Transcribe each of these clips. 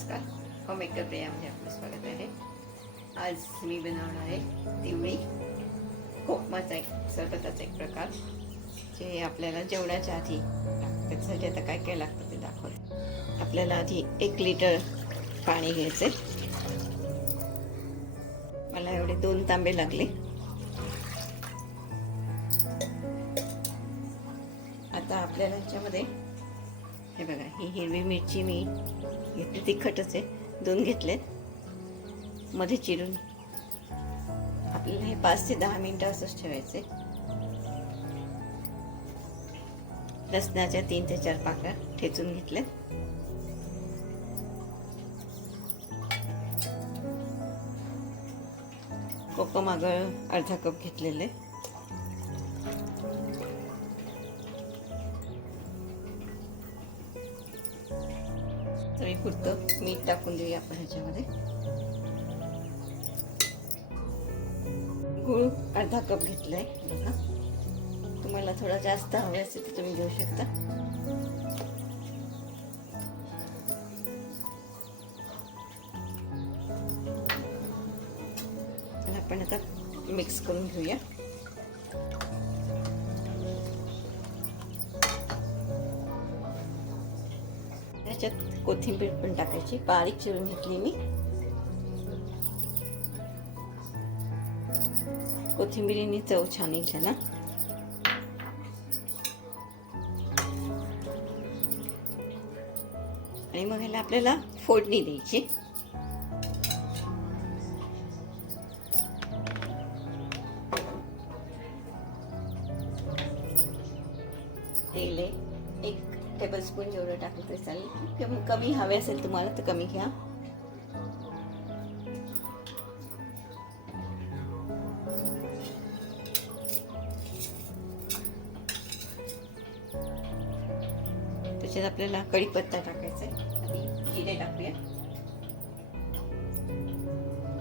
नमस्कार, होममेकर प्रियामध्ये आपलं स्वागत आहे. आज मी बनवणार आहे तिवळी कोकमाचा एक सरबताचा एक प्रकार, जे आपल्याला जेवणाच्या आधी त्याच्यासाठी आता काय काय लागतं ते दाखवते. आपल्याला आधी 1 लिटर पाणी घ्यायचे. मला एवढे 2 तांबे लागले. आता आपल्याला याच्यामध्ये हे बघा, ही हिरवी मिरची मी घेतली, तिखटच आहे, 2 घेतले, मध्ये चिरून. आपल्याला हे 5 ते 10 मिनिटं असंच ठेवायचे. लसणाच्या 3 ते 4 पाकळ्या ठेचून घेतल्या. कोकम आगळ अर्धा कप घेतलेले. चवीपुरतं मीठ टाकून देऊया आपण ह्याच्यामध्ये. गूळ अर्धा कप घेतलाय बघा. तुम्हाला थोडा जास्त हवे असेल तर तुम्ही घेऊ शकता. आणि आपण आता मिक्स करून घेऊया. त्याच्यात कोथिंबीर पण टाकायची, बारीक चिरून घेतली मी. कोथिंबीरीने चव छान येते ना. आणि मग ह्याला आपल्याला फोडणी द्यायची. तेल 1 टेबलस्पून जेवढं टाकलं तरी चालेल. कमी हवे असेल तुम्हाला तर कमी घ्या. त्याच्यात आपल्याला कढीपत्ता टाकायचा आहे. आधी जिरे टाकूया,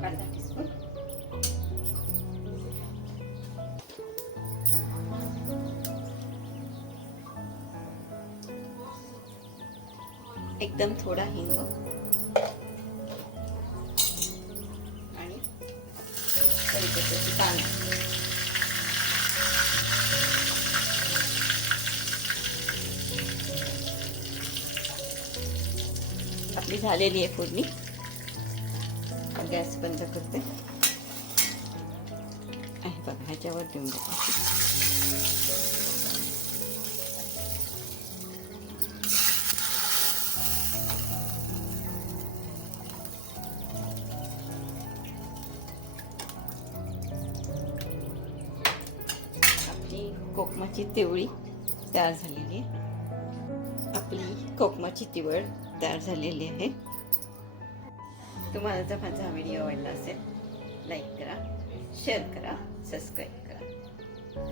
अर्धा टीस्पून. एकदम थोडा हिंग आणि कढीपत्त्याची पानं. आपली झालेली आहे फोडणी. गॅस बंद करते आहे बघा. ह्याच्यावर देऊन टाकायची. कोकमाची तिवळी तयार झालेली आहे. आपली कोकमाची तिवळ तयार झालेली आहे. तुम्हाला जर माझा व्हिडिओ आवडला असेल, लाईक करा, शेअर करा, सबस्क्राईब करा.